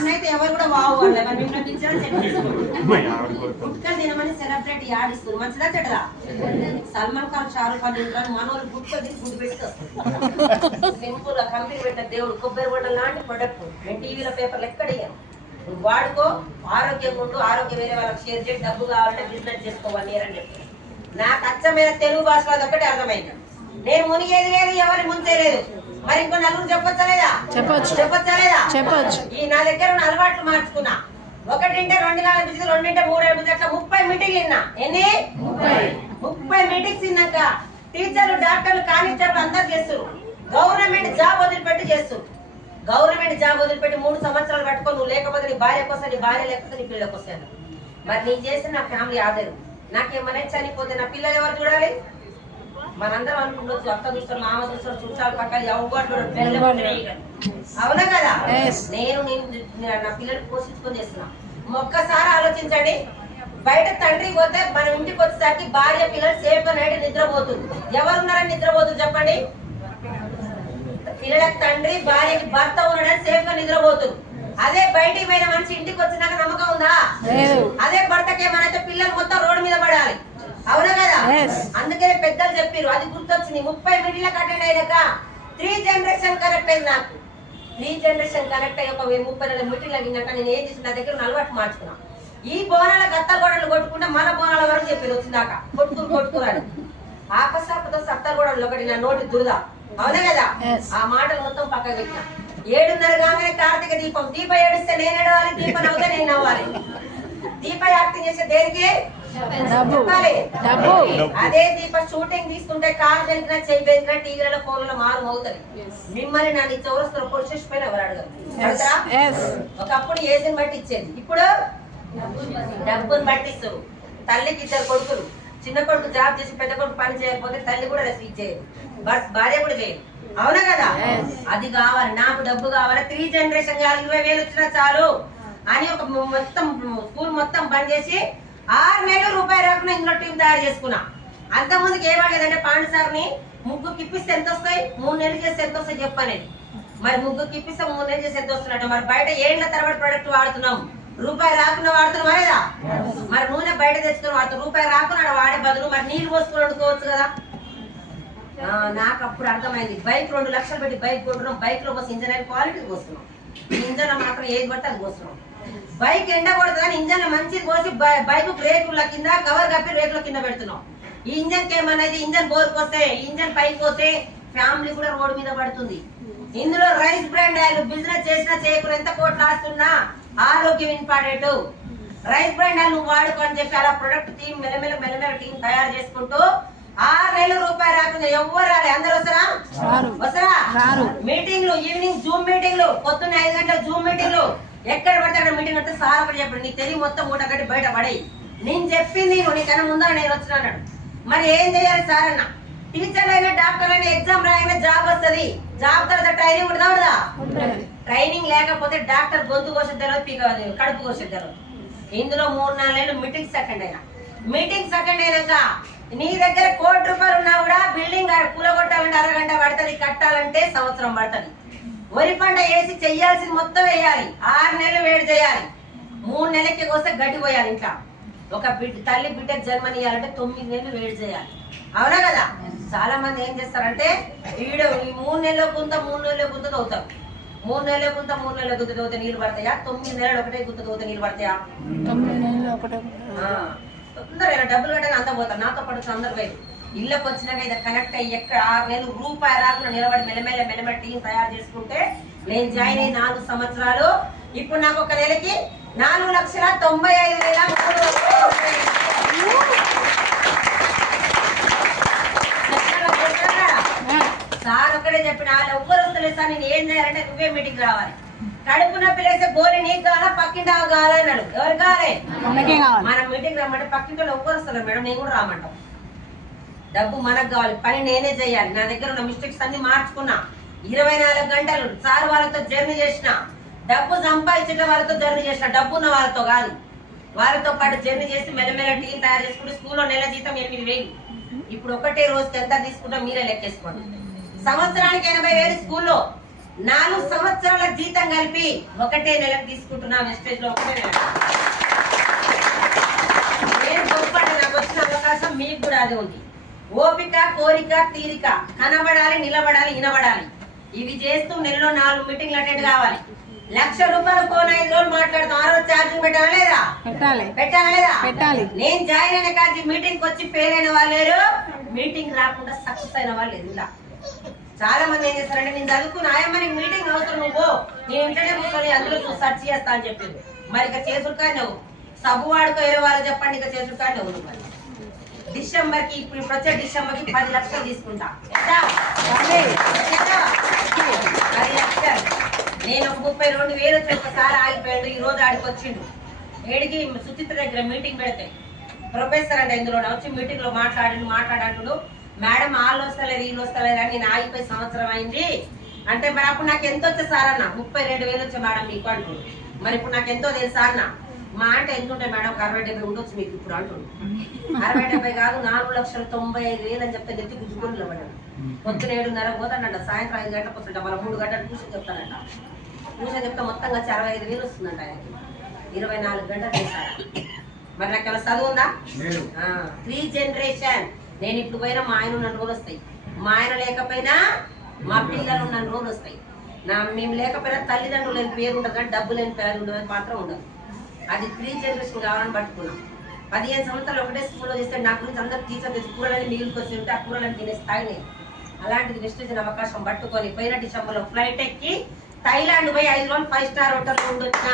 నన్నైతే ఎవరు కూడా వావు వాళ్ళే మరి మిమ్మల్ని పిలిచారని గుట్కా తినమని సెలబ్రిటీ ఆడిస్తారు మంచిదా చెడరా? సల్మాన్ ఖాన్ షారూఖ్ ఖాన్ తింటారు మనోళ్ళు గుట్కా తిని గుడి పెట్టుకోస్తారు సింపుల్ గా కంపెనీ పెట్టిన దేవుడు కొబ్బరి బొండ లాంటి ప్రొడక్ట్ నేను టీవీలో పేపర్లు ఎక్కడ వాడుకో ఆరోగ్యం ఉండు ఆరోగ్యం వేరే వాళ్ళకి షేర్ చేసి డబ్బు కావాలంటే బిజినెస్ చేసుకోవాలి అని చెప్పి నాకు అచ్చమైన తెలుగు భాషలో అదొక్కటి అర్థమైంది. నేను మునిగేది లేదు ఎవరి ముంచేలేదు. మరి ఇంకో నలుగురు చెప్పొచ్చలేదా? చెప్పొచ్చు. ఈ నా దగ్గర ఉన్న అలవాట్లు మార్చుకున్నా. ఒకటింటే 2 నెలల బిజీ 2 3 బిజీ అట్లా 30 మీటింగ్లు విన్నా. ఎన్ని 30 మీటింగ్స్ విన్నాక టీచర్లు డాక్టర్లు కానిస్టేబుల్ అందరు చేస్తారు. గవర్నమెంట్ జాబ్ వదిలిపెట్టి చేస్తారు. గవర్నమెంట్ జాబ్ వదిలిపెట్టి 3 సంవత్సరాలు పట్టుకో నువ్వు లేకపోతే నీ భార్యకు వస్తా, నీ భార్య లేకపోతే నీ పిల్లలకు వస్తాను. మరి నేను చేసిన నా ఫ్యామిలీ ఆధారు. నాకేమన్నా చనిపోతే నా పిల్లలు ఎవరు చూడాలి? మనందరం అనుకుంటూ అక్క చూస్తారు, మామ చూస్తారు, చుట్టాలు పక్కన ఎవరు అవునా కదా? నేను నా పిల్లలు పోషించుకొని చేస్తున్నా. ఒక్కసారి ఆలోచించండి, బయట తండ్రి పోతే మనం ఇంటికి వచ్చేసరికి భార్య పిల్లలు సేఫ్ గా నైట్ నిద్రపోతుంది. ఎవరున్నారని నిద్రపోతుంది చెప్పండి? పిల్లలకు తండ్రి భార్యకి భర్త ఉన్నాడని సేఫ్ గా నిద్రపోతుంది. అదే బయటికి పోయిన మనిషి ఇంటికి వచ్చినాక నమ్మకం ఉందా? అదే భర్తకి ఏమైనా పిల్లలు మొత్తం రోడ్డు మీద పడాలి. అవునా కదా? అందుకనే పెద్దలు చెప్పారు, అది గుర్తొచ్చింది. 30 మీటింగ్లకు అటెండ్ అయినాక 3 జనరేషన్ కనెక్ట్ అయింది. నాకు 3 జనరేషన్ కనెక్ట్ అయ్యి ఒక 30 మీటింగ్లు అయినాక నేను ఏం చేసిన నా దగ్గర అలవాటు మార్చుకున్నా. ఈ బోనాల గత్త గోడలు కొట్టుకుంటే మన బోనాల వరకు చెప్పారు వచ్చిందాక కొట్టుకురాడు. ఆపసాపతో సత్తా గోడలు ఒకటి నా నోటి దురద. అవునా కదా? ఆ మాటలు మొత్తం పక్కకు పెట్టిన. 7:30 కాగానే కార్తీక దీపం. దీప ఏడిస్తే నేను ఏడవాలి, దీప నవ్వుతే నేను నవ్వాలి. దీప యాక్టింగ్ చేసే దేనికి? అదే దీప షూటింగ్ తీసుకుంటే కార్ వెళ్తున్నా చెయ్యి వెళ్తున్నా టీవీలలో ఫోన్లలో మారు మోగుతుంది. మిమ్మల్ని నన్ను చౌరస్తున్న పొడిచేసి పైన ఎవరు అడగరు. ఒకప్పుడు ఏజ్ని బట్టి ఇచ్చేది, ఇప్పుడు డబ్బుని బట్టి ఇస్తారు. తల్లికి 2 కొడుకులు, చిన్న కొడుకు జాబ్ చేసి పెద్ద కొడుకు పని చేయకపోతే తల్లి కూడా రెస్పెక్ట్ చేయదు, భార్య కూడా చేయదు. అవునా కదా? అది కావాలి, నాకు డబ్బు కావాలి. 3 జనరేషన్ కావాలి, 20,000 వచ్చినా చాలు అని ఒక మొత్తం స్కూల్ మొత్తం బంద్ చేసి 6 నెలలు రూపాయి రాకుండా ఇంట్లో టీం తయారు చేసుకున్నా. అంత ముందుకు ఏమలేదంటే పాండు సార్ని ముగ్గుకి ఇప్పిస్తే ఎంత వస్తాయి, 3 నెలలు చేస్తే ఎంత వస్తాయి చెప్పనేది. మరి ముగ్గుకి ఇప్పిస్తే 3 నెలలు చేస్తే ఎంత వస్తున్నట్టు. మరి బయట ఏళ్ల తరబడి ప్రొడక్ట్ వాడుతున్నాం, రూపాయి రాకుండా వాడుతున్నాం లేదా? మరి నూనె బయట తెచ్చుకుని వాడుతున్నాం, రూపాయి రాకుండా వాడే బదులు మరి నీళ్లు పోసుకుని వండుకోవచ్చు కదా. నాకు అప్పుడు అర్థమైంది. బైక్ 2 లక్షలు పెట్టి బైక్ కొంటున్నాం, బైక్ లో పోసి ఇంజన్ క్వాలిటీ పోస్తున్నాం. ఇంజన్ మాత్రం ఏది పడితే అది పోస్తున్నాం. బైక్ ఎండ కొడుతుందని ఇంజన్ మంచిది పోసి బైక్ బ్రేకుల కింద కవర్ కప్పి రేకుల కింద పెడుతున్నాం. ఈ ఇంజన్ కి ఏమన్నది, ఇంజన్ బోర్కి వస్తే ఇంజన్ పైకి పోతే ఫ్యామిలీ కూడా రోడ్డు మీద పడుతుంది. ఇందులో రైస్ బ్రాండ్ ఆయిల్ బిజినెస్ చేసినా చేయకుండా ఎంత కోట్లు ఆస్తున్నా ఆరోగ్యం ఇంపార్టెంట్. రైస్ బ్రాండ్ ఆయిల్ నువ్వు వాడుకో అని చెప్పి అలా ప్రొడక్ట్ టీం మెల్లమెల్ల టీం తయారు చేసుకుంటూ 6 నెలలు రూపాయి రాకుండా ఎవ్వరు రాలే. అందరు వస్తారా? మీటింగ్లు, ఈవినింగ్ జూమ్ మీటింగ్లు, పొద్దున్న 5 గంటల జూమ్ మీటింగ్లు, ఎక్కడ పడితే అక్కడ మీటింగ్ అంటే సార్ ఒకటి చెప్పండి, నీ తెలివి మొత్తం మూట కట్టి బయట పడేయి, నేను చెప్పింది నువ్వు నీకన్నా ముందర నేను వచ్చినాడు. మరి ఏం చేయాలి సార్ అన్న? టీచర్లు అయినా డాక్టర్ అయినా ఎగ్జామ్ రాయగానే జాబ్ వస్తుంది. జాబ్ తర్వాత ట్రైనింగ్ ఉండదా? ట్రైనింగ్ లేకపోతే డాక్టర్ గొంతు కోసేది తెలియదు, కడుపు కోసేది తెలియదు. ఇందులో 3-4 నెలలు మీటింగ్ సెకండ్ అయినాక నీ దగ్గర ₹1 కోటి ఉన్నా కూడా బిల్డింగ్ కూలగొట్టాలంటే అరగంట పడుతుంది, కట్టాలంటే సంవత్సరం పడుతుంది. వరి పంట వేసి చెయ్యాల్సింది మొత్తం వేయాలి, 6 నెలలు వేడి చేయాలి, 3 నెలలకి వస్తే గడ్డి పోయాలి. ఇంట్లో ఒక తల్లి బిడ్డకు జన్మనియాలంటే 9 నెలలు వేడి చేయాలి. అవునా కదా? చాలా మంది ఏం చేస్తారంటే ఈ 3 నెలల గుంత 3 నెలల గుంత తవ్వుతారు. 3 నెలల గుంత 3 నెలల గుంత తవ్వుతే నీళ్ళు పడతాయా? 9 నెలలు ఒకటే గుంత తవ్వుతే నీళ్ళు పడతాయా? 9 నెలలు ఒకటే. తొందరగా డబ్బులు కట్టగా అంత పోతారు. నాతో పాటు అందరు పోయి ఇళ్ళకి వచ్చినాక ఇది కనెక్ట్ అయ్యి ఎక్కడ 6 నెలలు రూపాయి రాకుండా నిలబడి మెల్లమెల్ల టీం తయారు చేసుకుంటే నేను జాయిన్ అయ్యి 4 సంవత్సరాలు. ఇప్పుడు నాకు ఒక నెలకి 4,95,300 సార్ ఒకటే చెప్పిన వాళ్ళు ఎవ్వరు వస్తలేదు సార్, నేను ఏం చేయాలంటే నువ్వే మీటింగ్ రావాలి. కడుపు నొప్పి లేస్తే గోలి నీకు కావాలా పక్కింటి కావాలా అన్నాడు. ఎవరు కావాలి? మనం మీటింగ్ రమ్మంటే పక్కింటి వాళ్ళు ఎవ్వరు వస్తారు మేడం, నేను కూడా రామంటాం. డబ్బు మనకు కావాలి, పని నేనే చేయాలి. నా దగ్గర ఉన్న మిస్టేక్స్ అన్ని మార్చుకున్నా. 24 గంటలు సార్ వాళ్ళతో జర్నీ చేసిన, డబ్బు సంపాదించిన వాళ్ళతో జర్నీ చేసిన, డబ్బు ఉన్న వాళ్ళతో కాదు. వాళ్ళతో పాటు జర్నీ చేసి మెల్లమెల్ల టీం తయారు చేసుకుంటే స్కూల్లో నెల జీతం 8,000. ఇప్పుడు ఒకటే రోజుకి ఎంత తీసుకుంటా మీరే లెక్కేసుకోండి. సంవత్సరానికి 80,000 స్కూల్లో, 4 సంవత్సరాల జీతం కలిపి ఒకటే నెలకు తీసుకుంటున్నా. వెస్టేజ్ లో ఒకటే నెల. నేను గొప్పండి, నాకు వచ్చిన అవకాశం మీకు కూడా అదే ఉంది. ఓపిక, కోరిక, తీరిక, కనబడాలి, నిలబడాలి, వినబడాలి. ఇవి చేస్తూ నెలలో 4 మీటింగ్లు అటెండ్ కావాలి. 1,00,000 రూపాయలు ఫోన్ 5 రోజులు మాట్లాడతాం. ఆ రోజు ఛార్జింగ్ పెట్టాలా లేదా? పెట్టాలా? నేను జాయిన్ అయిన కాదు మీటింగ్ వచ్చి ఫెయిల్ అయిన వాళ్ళు లేరు, మీటింగ్ రాకుండా సక్సెస్ అయిన వాళ్ళు లేరు. ఇలా చాలా మంది ఏం చేస్తారంటే, నేను చదువుకుని ఆయమ్మని మీటింగ్ అవసరం, నువ్వు నేను ఇంటనే కూర్చొని అందులో సర్చ్ చేస్తా అని చెప్పింది. మరి ఇక చేసుడుకా నువ్వు సబ్బు వాడుకో, వేరే వాళ్ళు చెప్పండి, ఇక చేసుడుకా నువ్వు. మరి డిసెంబర్ కి ఇప్పుడు వచ్చే డిసెంబర్ కి 10 లక్షలు తీసుకుంటా. 10 లక్షలు. నేను ఒక 32,000 వచ్చి ఒకసారి ఆగిపోయాడు. ఈ రోజు ఆడికి వచ్చిండు. ఏడికి సుచిత్ర దగ్గర మీటింగ్ పెడితే ప్రొఫెసర్ అంటే ఇందులో వచ్చి మీటింగ్ లో మాట్లాడంటుడు. మేడం వాళ్ళు వస్తలేరు, వీళ్ళు వస్తలేరు అని నేను ఆగిపోయి సంవత్సరం అయింది అంటే, మరి అప్పుడు నాకు ఎంత వచ్చే సార్ అన్న? 32,000 వచ్చే మేడం మీకు అంటుడు. మరి ఇప్పుడు నాకు ఎంతో తెలుసా అన్న? మా అంటే ఎంత ఉంటాయి మేడం? 60-70 ఉండొచ్చు మీకు ఇప్పుడు అంటుడు. 60-70 కాదు, 4,95,000 అని చెప్తే గెత్తి గుర్తుకొని నిలబడ్డాడు. పొద్దున 7:30 పోతానంట, సాయంత్రం 5 గంటలకు వస్తుంట, మళ్ళీ 3 గంటలు ట్యూషన్ చెప్తానంట. ట్యూషన్ చెప్తే మొత్తంగా 65,000 వస్తుందంట ఆయనకి. 24 గంటలు చేశాడు. మరి నాకు ఏమైనా చదువు ఉందా? 3 జనరేషన్. నేను ఇప్పుడు పోయినా మా ఆయన ఉన్న రోజులు వస్తాయి, మా ఆయన లేకపోయినా మా పిల్లలు ఉన్న రోజులు వస్తాయి. మేము లేకపోయినా తల్లిదండ్రులు లేని పేరు ఉండదు, కానీ డబ్బు లేని పేరు ఉండదు మాత్రం ఉండదు. అది 3 జనరేషన్ కావాలని పట్టుకున్నాం. 15 సంవత్సరాలు ఒకటే స్కూల్లో చేస్తే నా గురించి అందరు టీచర్ తెచ్చి కూరలని మిగిలికొచ్చి ఉంటే ఆ కూరలని తినే స్థాయి లేదు. అలాంటిది వెస్టేజ్ అవకాశం పట్టుకొని పోయిన డిసెంబర్ లో ఫ్లైట్ ఎక్కి థైలాండ్ పోయి 5 రోజులు 5 స్టార్ హోటల్ ఉండొచ్చిన.